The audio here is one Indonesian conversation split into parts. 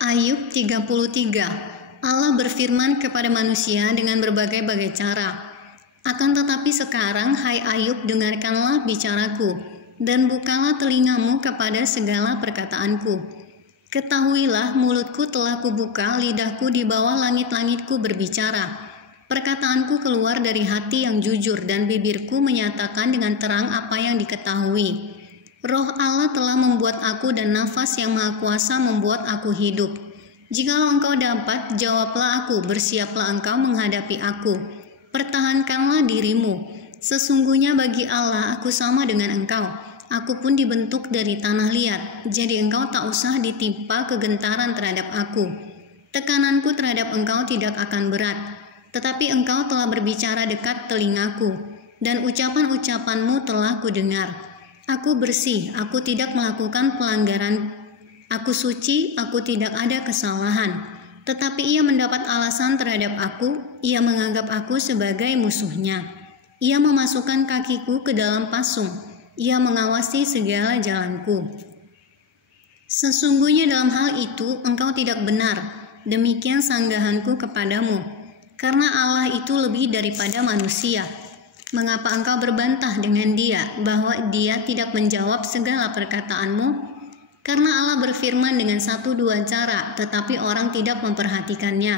Ayub 33. Allah berfirman kepada manusia dengan berbagai-bagai cara. Akan tetapi sekarang, hai Ayub, dengarkanlah bicaraku, dan bukalah telingamu kepada segala perkataanku. Ketahuilah, mulutku telah kubuka, lidahku di bawah langit-langitku berbicara. Perkataanku keluar dari hati yang jujur, dan bibirku menyatakan dengan terang apa yang diketahui. Roh Allah telah membuat aku, dan nafas yang maha kuasa membuat aku hidup. Jikalau engkau dapat, jawablah aku, bersiaplah engkau menghadapi aku. Pertahankanlah dirimu. Sesungguhnya bagi Allah aku sama dengan engkau. Aku pun dibentuk dari tanah liat, jadi engkau tak usah ditimpa kegentaran terhadap aku. Tekananku terhadap engkau tidak akan berat, tetapi engkau telah berbicara dekat telingaku, dan ucapan-ucapanmu telah kudengar. Aku bersih, aku tidak melakukan pelanggaran. Aku suci, aku tidak ada kesalahan. Tetapi ia mendapat alasan terhadap aku, ia menganggap aku sebagai musuhnya. Ia memasukkan kakiku ke dalam pasung, ia mengawasi segala jalanku. Sesungguhnya dalam hal itu engkau tidak benar, demikian sanggahanku kepadamu. Karena Allah itu lebih daripada manusia. Mengapa engkau berbantah dengan dia, bahwa dia tidak menjawab segala perkataanmu? Karena Allah berfirman dengan 1-2 cara, tetapi orang tidak memperhatikannya.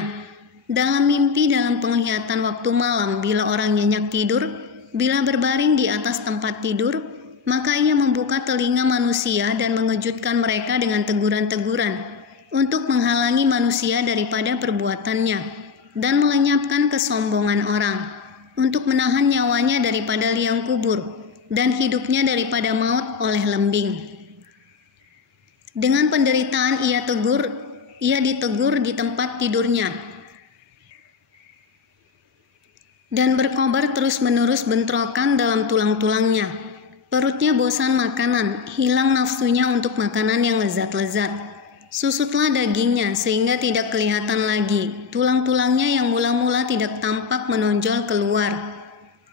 Dalam mimpi, dalam penglihatan waktu malam, bila orang nyenyak tidur, bila berbaring di atas tempat tidur, maka ia membuka telinga manusia dan mengejutkan mereka dengan teguran-teguran, untuk menghalangi manusia daripada perbuatannya, dan melenyapkan kesombongan orang, untuk menahan nyawanya daripada liang kubur, dan hidupnya daripada maut oleh lembing. Dengan penderitaan ia ditegur di tempat tidurnya, dan berkobar terus-menerus bentrokan dalam tulang-tulangnya. Perutnya bosan makanan, hilang nafsunya untuk makanan yang lezat-lezat. Susutlah dagingnya sehingga tidak kelihatan lagi, tulang-tulangnya yang mula-mula tidak tampak menonjol keluar,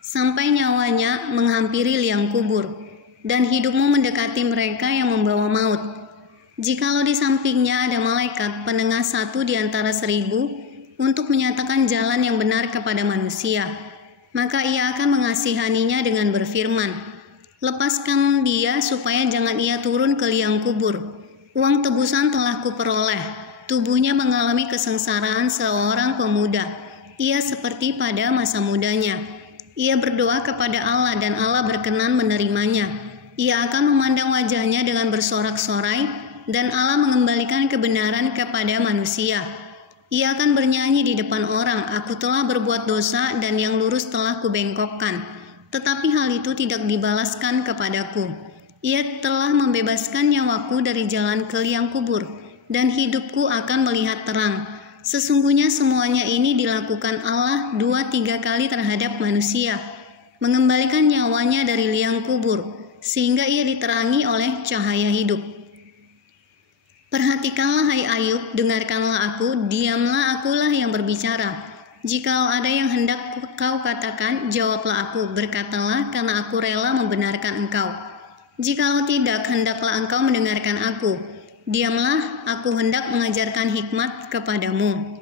sampai nyawanya menghampiri liang kubur, dan hidupmu mendekati mereka yang membawa maut. Jikalau di sampingnya ada malaikat penengah 1 di antara 1000 untuk menyatakan jalan yang benar kepada manusia, maka ia akan mengasihaninya dengan berfirman, lepaskan dia supaya jangan ia turun ke liang kubur. Uang tebusan telah kuperoleh. Tubuhnya mengalami kesengsaraan seorang pemuda. Ia seperti pada masa mudanya. Ia berdoa kepada Allah dan Allah berkenan menerimanya. Ia akan memandang wajahnya dengan bersorak-sorai dan Allah mengembalikan kebenaran kepada manusia. Ia akan bernyanyi di depan orang, aku telah berbuat dosa dan yang lurus telah kubengkokkan. Tetapi hal itu tidak dibalaskan kepadaku. Ia telah membebaskan nyawaku dari jalan ke liang kubur, dan hidupku akan melihat terang. Sesungguhnya semuanya ini dilakukan Allah 2-3 kali terhadap manusia, mengembalikan nyawanya dari liang kubur, sehingga ia diterangi oleh cahaya hidup. Perhatikanlah hai Ayub, dengarkanlah aku, diamlah akulah yang berbicara. Jikalau ada yang hendak kau katakan, jawablah aku, berkatalah karena aku rela membenarkan engkau. Jikalau tidak, hendaklah engkau mendengarkan aku. Diamlah, aku hendak mengajarkan hikmat kepadamu.